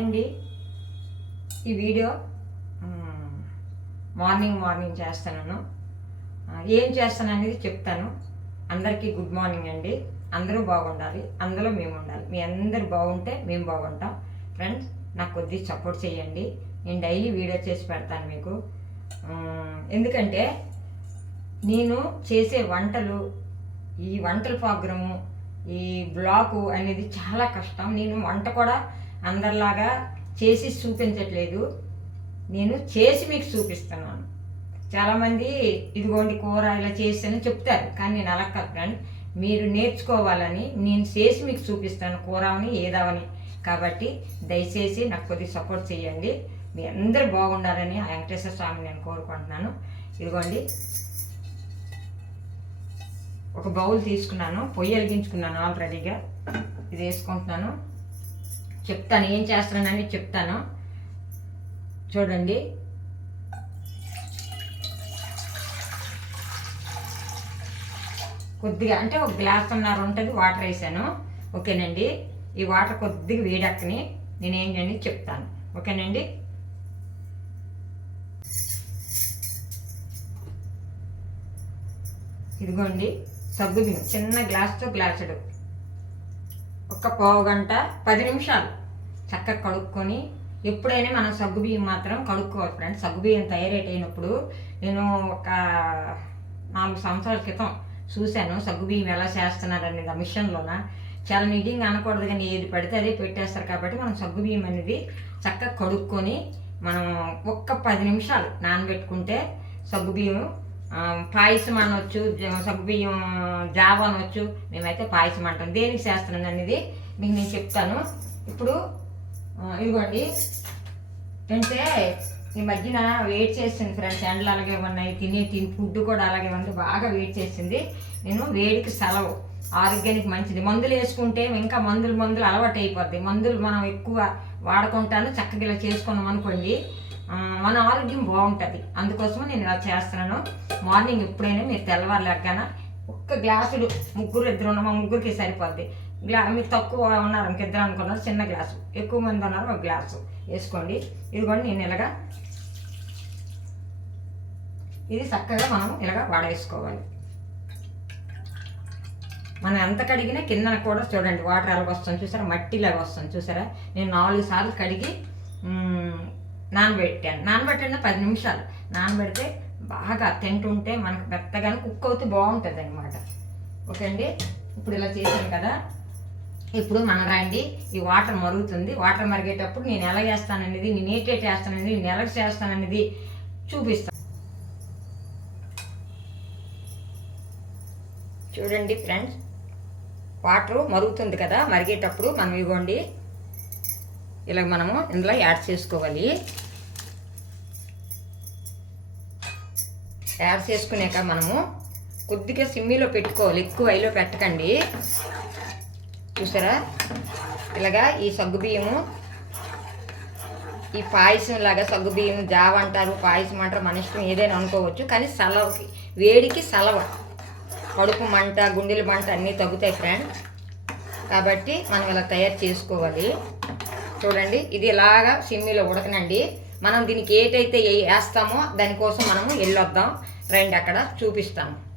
అండి. ఈ video morning morning చేస్తాను ఏం చేస్తాను అనేది చెప్తాను. అందరికీ గుడ్ మార్నింగ్ అండి. అందరూ బాగుండాలి. అందులో మేము ఉండాలి. మీ అందరు బాగుంటే మేము బాగుంటాం. ఫ్రెండ్స్ నాకు కొద్దిగా సపోర్ట్ చేయండి. నేను డైలీ వీడియో చేసి పెడతాను మీకు. ఎందుకంటే నేను చేసే వంటలు ఈ వంటల ప్రోగ్రాము ఈ బ్లాగు అనేది చాలా కష్టం. నేను వంట కూడా అందరిలాగా చేసి చూపించట్లేదు. నేను చేసి మీకు చూపిస్తున్నాను. చాలామంది ఇదిగోండి కూర ఇలా చేస్తాను చెప్తారు కానీ నేను అలా కాదు. మీరు నేర్చుకోవాలని నేను చేసి మీకు చూపిస్తాను కూర అని ఏదావని. కాబట్టి దయచేసి నాకు కొద్దిగా సపోర్ట్ చేయండి. మీ అందరు బాగుండాలని ఆ వెంకటేశ్వర స్వామిని నేను కోరుకుంటున్నాను. ఇదిగోండి. ఒక బౌల్ తీసుకున్నాను. పొయ్యి వెలిగించుకున్నాను ఆల్రెడీగా. ఇది వేసుకుంటున్నాను. చెప్తాను. ఏం చేస్తున్నానని చెప్తాను. చూడండి. కొద్దిగా అంటే ఒక గ్లాస్ ఉన్నర ఉంటుంది వాటర్ వేసాను. ఓకేనండి. ఈ వాటర్ కొద్దిగా వేడక్కని నేను ఏంటని చెప్తాను. ఓకేనండి. ఇదిగోండి. సగ్గు బియ్యం చిన్న గ్లాస్తో గ్లాసుడు. ఒక పావు గంట పది నిమిషాలు చక్కగా కడుక్కొని ఎప్పుడైనా మనం సగ్గు బియ్యం మాత్రం కడుక్కోవాలి ఫ్రెండ్స్ సగ్గు బియ్యం తయారేట్ అయినప్పుడు నేను ఒక నాలుగు సంవత్సరాల క్రితం చూశాను సగ్గు బియ్యం ఎలా చేస్తున్నారు అనేది ఆ మిషన్లోన. చాలా నిజంగా అనకూడదు కానీ ఏది పడితే అదే పెట్టేస్తారు కాబట్టి మనం సగ్గు బియ్యం అనేది చక్కగా కడుక్కొని మనం ఒక్క పది నిమిషాలు నానబెట్టుకుంటే సగ్గు బియ్యం పాయసం అనొచ్చు సగ్గుబియ్యం జావ అనొచ్చు మేమైతే పాయసం అంటాం. దేనికి చేస్తున్నాను అనేది మీకు నేను చెప్తాను. ఇప్పుడు ఇదిగోండి. అంటే ఈ మధ్యన వెయిట్ చేసింది ఫ్రెండ్స్ ఎండలు అలాగే ఉన్నాయి తినే తిని ఫుడ్ కూడా అలాగే ఉంది బాగా వెయిట్ చేసింది. నేను వేడికి సెలవు ఆరోగ్యానికి మంచిది. మందులు వేసుకుంటే ఇంకా మందులు మందులు అలవాటు అయిపోద్ది మందులు మనం ఎక్కువ వాడుకుంటాను చక్కగా ఇలా చేసుకున్నాం అనుకోండి. మన ఆరోగ్యం బాగుంటుంది. అందుకోసం నేను ఇలా చేస్తున్నాను. మార్నింగ్ ఎప్పుడైనా మీరు తెల్లవారు ఒక్క గ్లాసులు ముగ్గురు ఇద్దరు ఉన్న మా ముగ్గురికి సరిపోద్ది. గ్లా మీకు తక్కువ ఉన్నారు ఇంకిద్దరు అనుకున్నారు చిన్న గ్లాసు. ఎక్కువ మంది ఉన్నారు ఒక గ్లాసు వేసుకోండి. ఇదిగోండి నేను ఇలాగా ఇది చక్కగా మనం ఇలాగా వాడేసుకోవాలి. మనం ఎంత కడిగినా కింద కూడా చూడండి వాటర్ ఎలా వస్తుంది చూసారా? మట్టిలాగా వస్తుంది చూసారా? నేను నాలుగు సార్లు కడిగి నానబెట్టాను. నానబెట్టిన పది నిమిషాలు. నానబెడితే బాగా తింటుంటే మనకు మెత్తగానే కుక్ అవుతే బాగుంటుంది అనమాట ఓకే అండి ఇప్పుడు ఇలా చేశాను కదా. ఇప్పుడు మనం రండి. ఈ వాటర్ మరుగుతుంది. వాటర్ మరిగేటప్పుడు నేను ఎలా చేస్తాననేది నేను ఏటే చేస్తాననేది నేను ఎలా చేస్తాననేది చూపిస్తాను చూడండి ఫ్రెండ్స్. వాటర్ మరుగుతుంది కదా. మరిగేటప్పుడు మనం ఇవ్వండి. ఇలా మనము ఇందులో యాడ్ చేసుకోవాలి. యాడ్ చేసుకున్నాక మనము కొద్దిగా సిమ్మిలో పెట్టుకోవాలి. ఎక్కువ ఐలో పెట్టకండి. చూసారా? ఇలాగా ఈ సగ్గుబియ్యము ఈ పాయసం లాగా సగ్గుబియ్యం జావ అంటారు పాయసం అంటారు మన ఇష్టం ఏదైనా అనుకోవచ్చు. కానీ సలవకి వేడికి సలవ. కడుపు మంట గుండెల మంట అన్నీ తగ్గుతాయి ఫ్రెండ్ కాబట్టి మనం ఇలా తయారు చేసుకోవాలి. చూడండి ఇది ఇలాగా సిమ్మిలో ఉడకనండి. మనం దీనికి ఏటైతే ఏ- వేస్తామో దానికోసం మనము వెళ్ళొద్దాం రండి అక్కడ చూపిస్తాము.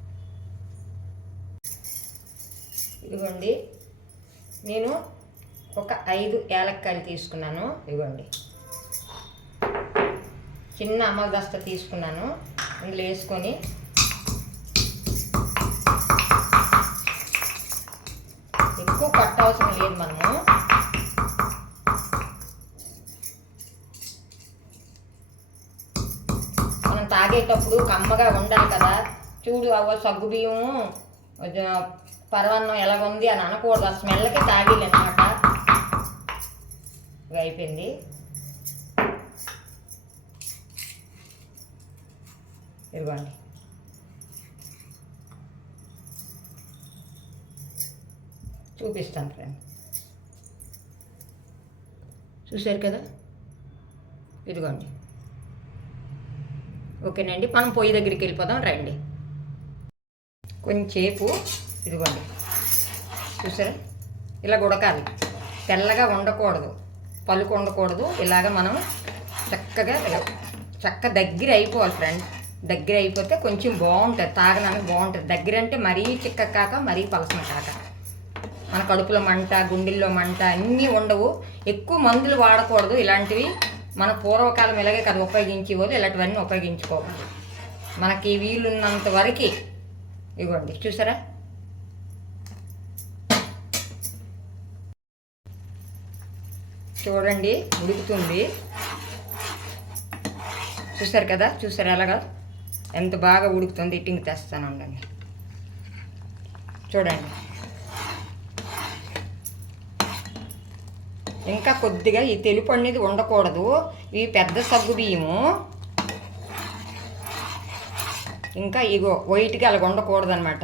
ఇదిగోండి. నేను ఒక ఐదు ఏలక్కాయలు తీసుకున్నాను. ఇదిగోండి. చిన్న అమల దస్త తీసుకున్నాను. ఇందులో వేసుకొని ఎక్కువ కట్టవసరం లేదు మనము. తాగేటప్పుడు కమ్మగా ఉండాలి కదా. చూడు అవ్వ సగ్గు బియ్యం పరవన్నం ఎలాగ ఉంది అని అనకూడదు. ఆ స్మెల్కి తాగిలే అనమాట అయిపోయింది. ఇవ్వండి చూపిస్తాను ఫ్రెండ్. చూశారు కదా? ఇదిగోండి. ఓకేనండి. మనం పొయ్యి దగ్గరికి వెళ్ళిపోదాం రండి. కొంచెంసేపు ఇదిగోండి. చూసారా? ఇలా ఉడకాలి తెల్లగా ఉండకూడదు పలుకు ఉండకూడదు ఇలాగ మనం చక్కగా ఇలా చక్క దగ్గర అయిపోవాలి ఫ్రెండ్ దగ్గర అయిపోతే కొంచెం బాగుంటుంది. తాగడానికి బాగుంటుంది. దగ్గర అంటే మరీ చిక్క కాక మరీ పలసన కాక. మన కడుపులో మంట గుండెల్లో మంట అన్నీ ఉండవు. ఎక్కువ మందులు వాడకూడదు. ఇలాంటివి మన పూర్వకాలం ఇలాగే కదా ఉపయోగించేవాళ్ళు ఇలాంటివన్నీ ఉపయోగించుకోవాలి. మనకి వీలున్నంత వరకు ఇవ్వండి. చూసారా? చూడండి ఉడుకుతుంది. చూసారు కదా? చూసారు ఎలాగా? ఎంత బాగా ఉడుకుతుంది. ఇట్టింగ్ తెస్తాను ఉండండి చూడండి. ఇంకా కొద్దిగా ఈ తెలుపు అనేది ఉండకూడదు ఇవి పెద్ద సగ్గు బియ్యము. ఇంకా ఇగో వైట్గా అలాగ ఉండకూడదు అనమాట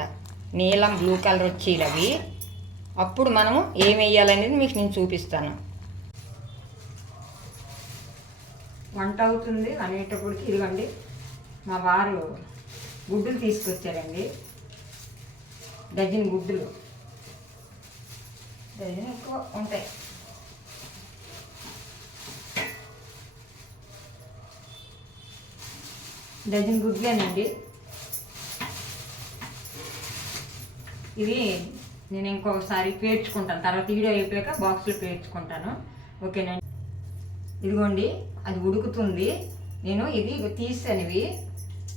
నీలం బ్లూ కలర్ వచ్చి అవి. అప్పుడు మనము ఏం వేయాలనేది మీకు నేను చూపిస్తాను. వంట అవుతుంది. అనేటప్పటికి ఇదిగండి. మా వారు గుడ్డులు తీసుకొచ్చారండి. డజన్ గుడ్డులు. డజన్ ఎక్కువ ఉంటాయి. డజన్ గుడ్లేనండి. ఇది నేను ఇంకొకసారి పేర్చుకుంటాను. తర్వాత వీడియో అయిపోయాక బాక్స్లో పేర్చుకుంటాను. ఓకేనండి ఇదిగోండి అది ఉడుకుతుంది. నేను ఇది తీసాను ఇవి.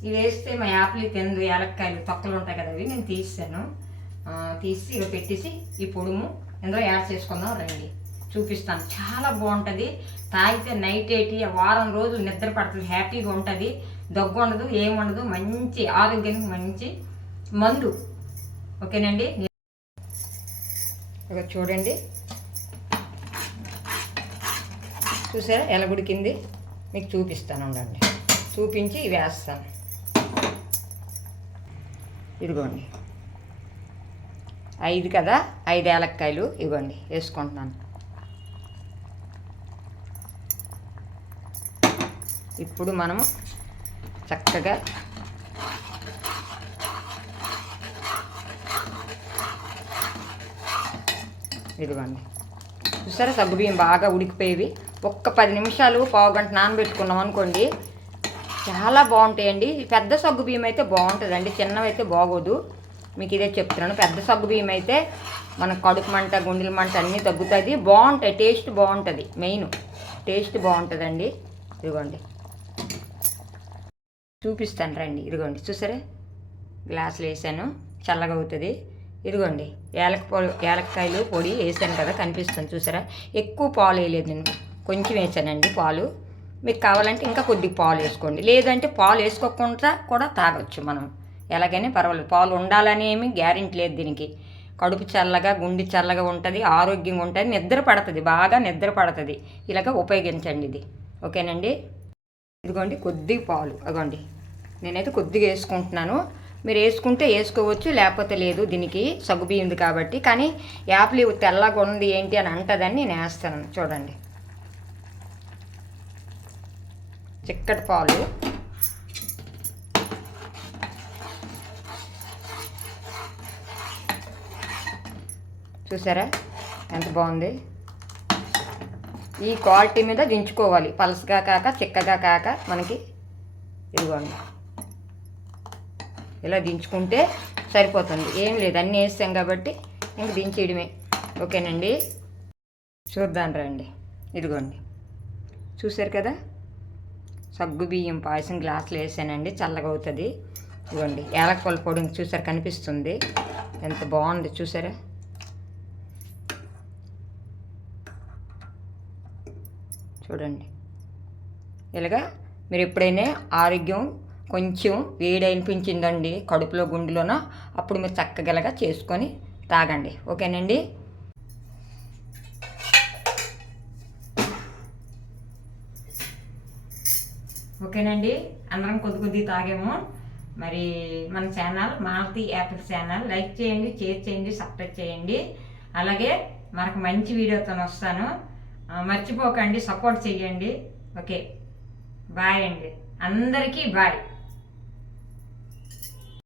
ఇవి వేస్తే మా యాపిల్ తిందు యాలక్కాయలు తొక్కలు ఉంటాయి కదా అవి నేను తీసాను. తీసి ఇవి పెట్టేసి ఈ పొడుము ఎందులో యాడ్ చేసుకుందాం రండి. చూపిస్తాను. చాలా బాగుంటుంది. తాగితే నైట్ ఎయిటీ వారం రోజులు నిద్ర పడుతుంది హ్యాపీగా ఉంటుంది. దగ్గు ఉండదు ఏం ఉండదు మంచి ఆరోగ్యానికి మంచి మందు. ఓకేనండి? ఇక చూడండి. చూసారా? ఎలా ఉడికింది? మీకు చూపిస్తాను ఉండండి. చూపించి ఇవి వేస్తాను. ఇదిగోండి. ఐదు కదా? ఐదు ఏలక్కాయలు ఇవ్వండి వేసుకుంటున్నాను. ఇప్పుడు మనము చక్కగా ఇదిగోండి. చూసారా సగ్గుబియ్యం బాగా ఉడికిపోయేవి. ఒక్క పది నిమిషాలు పావు గంట నానబెట్టుకున్నాం అనుకోండి చాలా బాగుంటాయండి. పెద్ద సగ్గు బియ్యం అయితే బాగుంటుందండి చిన్నవి అయితే బాగోదు. మీకు ఇదే చెప్తున్నాను పెద్ద సగ్గు బియ్యం అయితే మన కడుపు మంట గుండెల మంట అన్నీ తగ్గుతుంది బాగుంటాయి టేస్ట్ బాగుంటుంది మెయిన్ టేస్ట్ బాగుంటుందండి. ఇదిగోండి. చూపిస్తాను రండి. ఇదిగోండి చూసారా? గ్లాసులు వేసాను చల్లగా అవుతుంది. ఇదిగోండి ఏలక పొడి ఏలక్కాయలు పొడి వేసాను కదా కనిపిస్తుంది చూసారా? ఎక్కువ పాలు వేయలేదు నేను. కొంచెం వేసానండి పాలు. మీకు కావాలంటే ఇంకా కొద్దిగా పాలు వేసుకోండి. లేదంటే పాలు వేసుకోకుండా కూడా తాగొచ్చు మనం. ఎలాగైనా పర్వాలేదు. పాలు ఉండాలని ఏమి గ్యారెంటీ లేదు దీనికి. కడుపు చల్లగా గుండె చల్లగా ఉంటుంది ఆరోగ్యంగా ఉంటుంది నిద్ర పడుతుంది బాగా నిద్ర పడుతుంది. ఇలాగ ఉపయోగించండి ఇది. ఓకేనండి? ఇదిగోండి కొద్దిగా పాలు. అగోండి నేనైతే కొద్దిగా వేసుకుంటున్నాను. మీరు వేసుకుంటే వేసుకోవచ్చు లేకపోతే లేదు. దీనికి సగ్గుబియ్యం కాబట్టి. కానీ యాప్లు తెల్లగా ఉంది ఏంటి అని అంటదని నేను వేస్తాను. చూడండి. చిక్కటి పాలు. చూసారా? ఎంత బాగుంది? ఈ క్వాలిటీ మీద దించుకోవాలి. పలసగా కాక చిక్కగా కాక మనకి ఇదిగోండి ఇలా దించుకుంటే సరిపోతుంది. ఏం లేదు అన్నీ వేసాం కాబట్టి ఇంక దించేయడమే. ఓకేనండి? చూద్దాం రండి. ఇదిగోండి చూసారు కదా? సగ్గు బియ్యం పాయసం గ్లాసులు వేసానండి. చల్లగా అవుతుంది. ఇదిగోండి ఏలకపల్లి పొడి చూసారు కనిపిస్తుంది. ఎంత బాగుంది చూసారా చూడండి. ఇలాగా మీరు ఎప్పుడైనా ఆరోగ్యం కొంచెం వేడి అనిపించిందండి కడుపులో గుండెలోన? అప్పుడు మీరు చక్కగలగా చేసుకొని తాగండి. ఓకేనండి? ఓకేనండి. అందరం కొద్ది కొద్ది తాగాము. మరి మన channel Maruthi apple channel like చేయండి షేర్ చేయండి సబ్స్క్రైబ్ చేయండి. అలాగే మనకు మంచి వీడియోతో వస్తాను. మర్చిపోకండి సపోర్ట్ చేయండి ఓకే బాయ్ అండి. అందరికీ బాయ్.